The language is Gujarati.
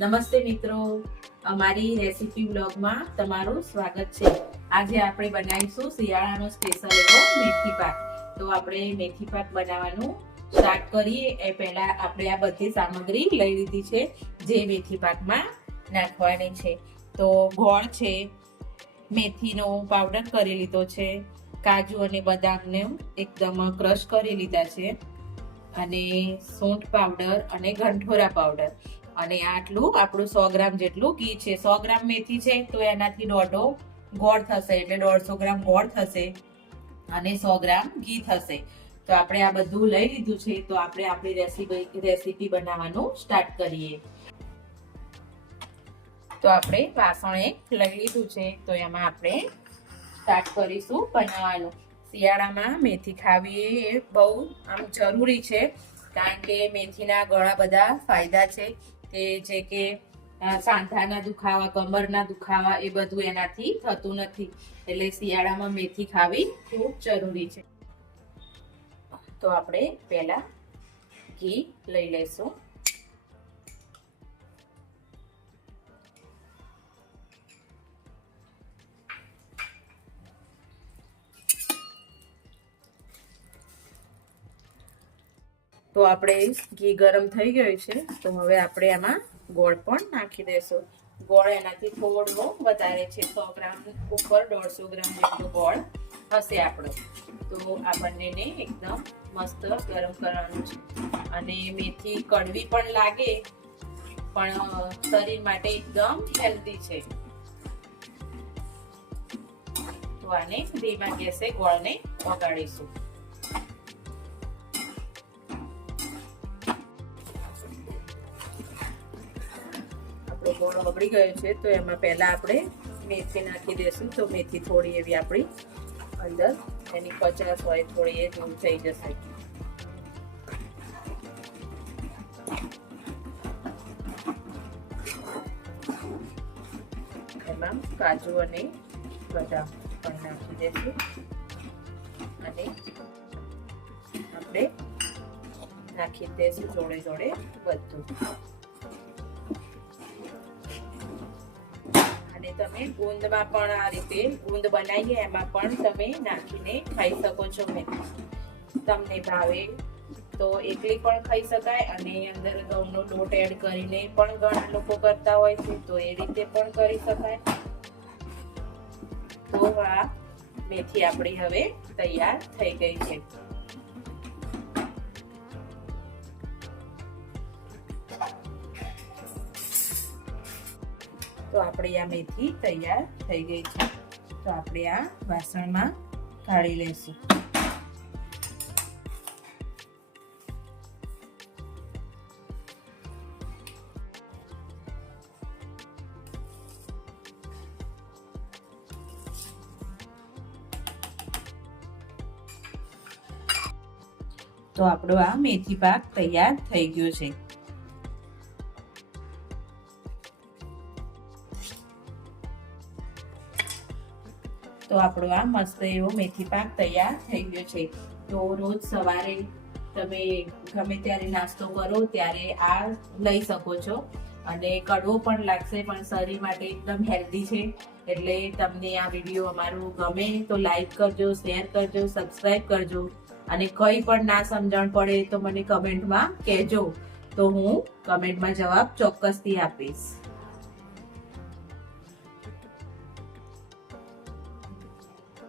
નમસ્તે મિત્રો, અમારી રેસીપી બ્લોગમાં તમારું સ્વાગત છે। આજે આપણે બનાવીશું શિયાળાનો સ્પેશિયલ એવો મેથી પાક। તો આપણે મેથી પાક બનાવવાનું સ્ટાર્ટ કરીએ એ પહેલા આપણે આ બધી સામગ્રી લઈ લીધી છે જે મેથી પાકમાં નાખવાની છે। તો ગોળ છે, મેથીનો પાવડર કરી લીધો છે, કાજુ અને બદામને એકદમ ક્રશ કરી લીધા છે, અને સૂંઠ પાવડર અને ગંઠોરા પાવડર, અને આટલું આપણું 100 ગ્રામ જેટલું ઘી છે। 100 ગ્રામ મેથી છે તો એનાથી દોઢો ગોળ થશે, એટલે 150 ગ્રામ ગોળ થશે અને 100 ગ્રામ ઘી થશે। તો આપણે આ બધું લઈ લીધું છે, તો આપણે આપણી રેસીપી બનાવવાનું સ્ટાર્ટ કરીએ। તો આપણે વાસણ એક લઈ લીધું છે, તો એમાં આપણે સ્ટાર્ટ કરીશું બનાવવાનું। શિયાળામાં મેથી ખાવી એ બહુ આમ જરૂરી છે, કારણ કે મેથીના ઘણા બધા ફાયદા છે કે જે કે સાંધાના દુખાવા, કમરના દુખાવા એ બધું એનાથી થતું નથી, એટલે શિયાળામાં મેથી ખાવી ખૂબ જરૂરી છે। તો આપણે પહેલા ઘી લઈ લઈશું। તો આપણે ઘી ગરમ થઈ ગયું છે, તો હવે આપણે આમાં ગોળ પણ નાખી દઈશું। ગોળ એનાથી થોડો વધારે છે, 100 ગ્રામ ઉપર 150 ગ્રામ જેટલો ગોળ હશે આપણો। તો આ બંનેને એકદમ મસ્ત ગરમ કરવાનું છે, અને મેથી કડવી પણ લાગે પણ શરીર માટે એકદમ હેલ્ધી છે। તો આને ધીમા ગેસે ગોળને ઓગાળીશું। ગોળ ઓગળી ગયો છે, તો એમાં પહેલા આપણે મેથી નાખી દઈશું। તો મેથી થોડી એવી આપણી અંદર એની કચાશ હોય થોડી એ દૂર થઈ જશે। એમાં કાજુ અને બદામ પણ નાખી દઈશું, અને આપણે નાખી દઈશું જોડે જોડે બધું। તમે ગુંદમાં પણ આ રીતે ગુંદ બનાવીએ એમાં પણ તમે નાખીને ખાઈ શકો છો। મેથી તમને ભાવે તો એકલી પણ ખાઈ શકાય, અને અંદર ઘઉંનો લોટ એડ કરીને પણ ઘણા લોકો કરતા હોય છે, તો એ રીતે પણ કરી શકાય। તો આ મેથી આપણી હવે તૈયાર થઈ ગઈ છે। તો આપણી આ મેથી તૈયાર થઈ ગઈ છે, તો આપણે આ વાસણમાં કાઢી લઈશું। તો આપણો આ મેથી પાક તૈયાર થઈ ગયો છે। તો આપણો આ મસ્ત એવો મેથી પાક તૈયાર થઈ ગયો છે। તો રોજ સવારે તમે ગમે ત્યારે નાસ્તો કરો ત્યારે આ લઈ શકો છો, અને કડવો પણ લાગશે પણ શરીર માટે એકદમ હેલ્ધી છે। એટલે તમને આ વિડીયો અમારો ગમે તો લાઈક કરજો, શેર કરજો, સબસ્ક્રાઈબ કરજો, અને કંઈ પણ ના સમજણ પડે તો મને કમેન્ટમાં કહેજો, તો હું કમેન્ટમાં જવાબ ચોક્કસથી આપીશ।